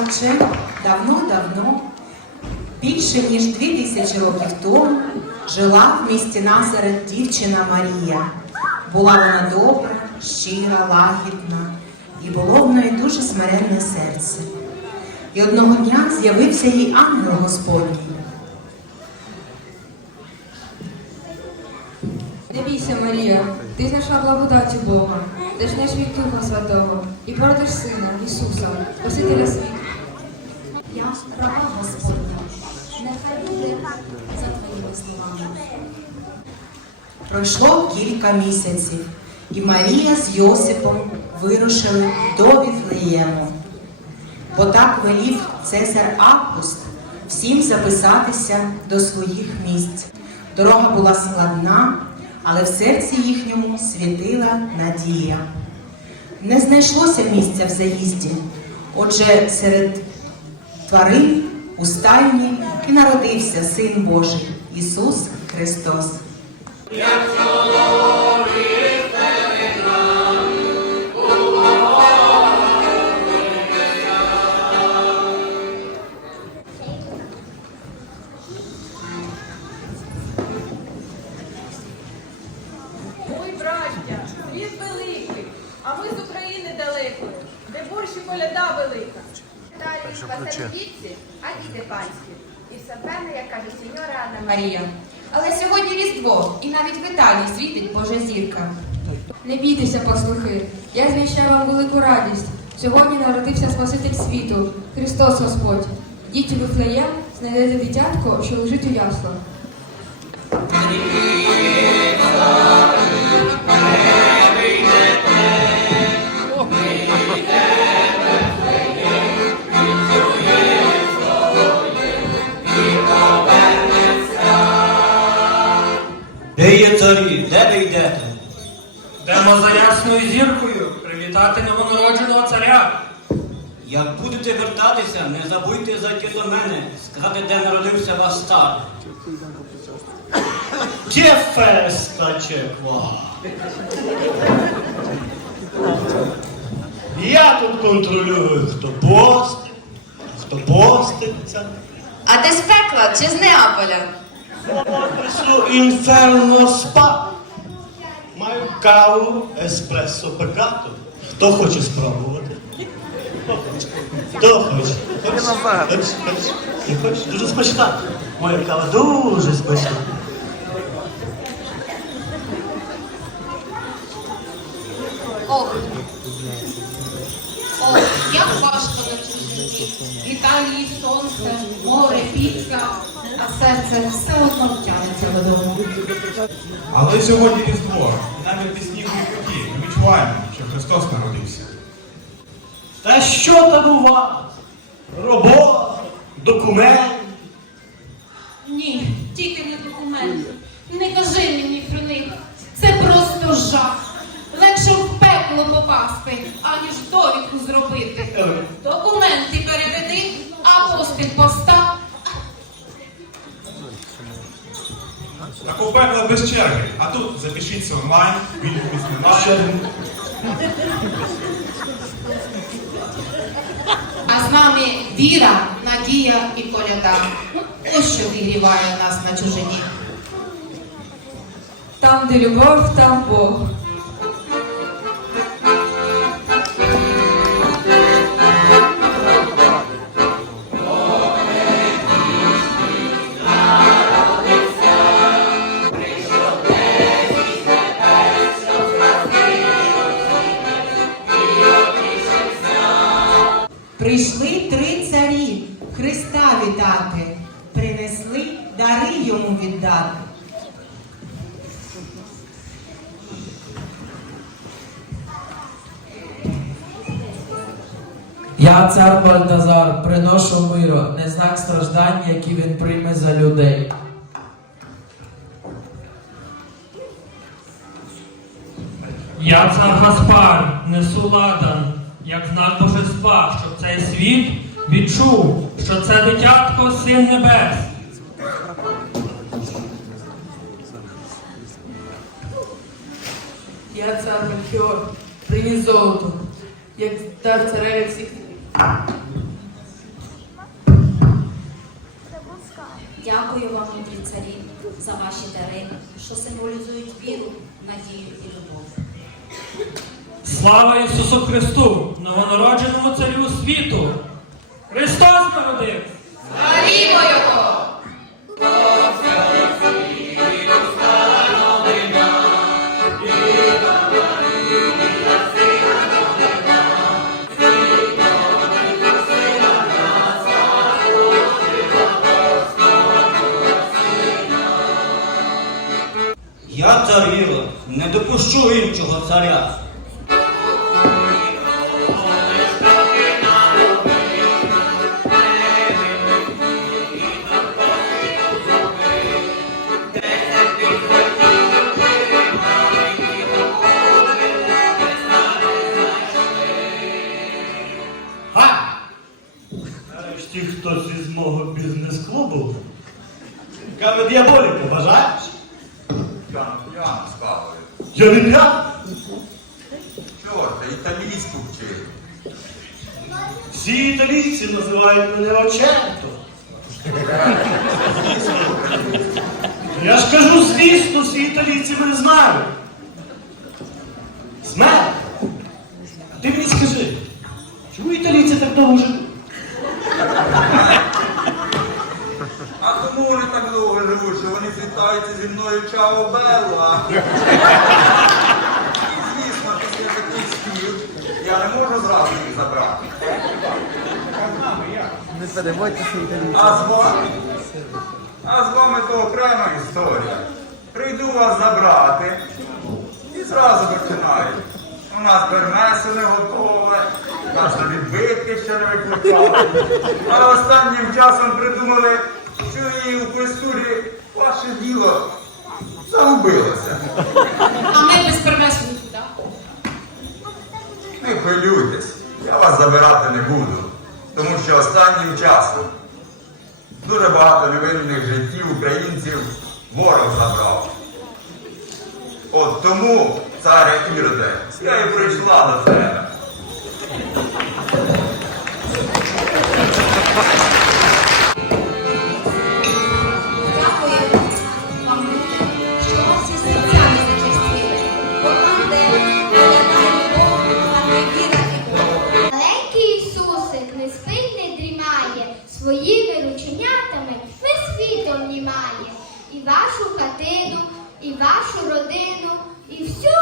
Отже, давно-давно, більше ніж дві тисячі років тому, жила в місті Назарет дівчина Марія. Була вона добра, щира, лагідна, і було в неї дуже смиренне серце. І одного дня з'явився їй ангел Господній. Бійся, Марія, ти знайшла благодаті Бога, дожнеш від Духа Святого і породиш Сина, Ісуса, Спасителя світу. Я раба Господня, нехай буде за твоїми словами. Пройшло кілька місяців, і Марія з Йосипом вирушили до Віфлеєму. Бо так велів Цезар Август всім записатися до своїх місць. Дорога була складна, але в серці їхньому світила надія. Не знайшлося місця в заїзді. Отже, серед тварин у стайні і народився Син Божий Ісус Христос. А ми з України далекої, де борщ і велика. Далі Васильківці, а діти панські. І все певне, як каже сеньора Анна Марія. Але сьогодні Різдво, і навіть в Італії світить Божа зірка. Не бійтеся, пастухи, я звіщаю вам велику радість. Сьогодні народився Спаситель світу, Христос Господь. Йдіть у Вифлеєм, знайдете дитятко, що лежить у яслах. Ви? Йдемо за ясною зіркою привітати новонародженого царя. Як будете вертатися, не забудьте зайти до мене, сказати, де народився ваш стар. Festa c'è qua? Я тут контролюю, хто постить, хто поститься. А ти з пекла чи з Неаполя? Прийшло інферно спа. Маю каву еспресо пекато. Хто хоче спробувати? Хто хоче? Хочеш? Хочеш? Хочеш? Дуже смачна. Моя кава дуже смачна. Ох. Ох, як важко на чужині. В Італії сонце, море, піца, а серце все одно тягнеться додому. Але сьогодні Різдво, і навіть під снігу і путі ми відчуваємо, що Христос народився. Та що там у вас? Робота, документ. Ні, тільки не документи. Не кажи мені про них. Це просто жах. Легше в пекло попасти, аніж довідку зробити. Документи переведи, а поспіль постав. Так у пекла без черги, а тут запишіться онлайн, відповідь А що? немає. А з нами віра, надія і коляда. Ось що вигріває нас на чужині. Там, де любов, там Бог. Я, цар Бальдазар, приношу миру, не знак страждання, які він прийме за людей. Я цар Гаспар, несу ладан, як знак божества, щоб цей світ відчув, що це дитятко син небес. Я цар Мельхіор, приніс золото, як дар цареві всіх. Дякую вам, мудрі царі, за ваші дари, що символізують віру, надію і любов. Слава Ісусу Христу, новонародженому царю світу! Христос народив! Славімо Його! Допущу іншого царя. Нарешті хтось із мого бізнес-клубу. Каме діаболіку, бажаєш? Я не п'яний. Чорта, італійську вчив. Всі італійці називають мене Оченто. Я ж кажу, звісно, всі італійці мене знають. Смерть. А ти мені скажи, чому італійці так довго живуть? А тому вони так довго живуть, що вони світаються зі мною Чао Белла. І звісно, після таких спів я не можу зразу їх забрати. А з вами? А з вами то окрема історія. Прийду вас забрати і зразу починаю. У нас бермеси не готове, нас відбитки ще не викликали. А останнім часом придумали, що і у квестурі ваше діло загубилося. А ми без пермесу нікуди. Не хвилюйтесь, я вас забирати не буду, тому що останнім часом дуже багато невинних життів українців ворог забрав. От тому, царе Іроде, я і прийшла до тебе. Не спить, не дрімає, своїми рученятами весь світом німає. І вашу хатину, і вашу родину, і всю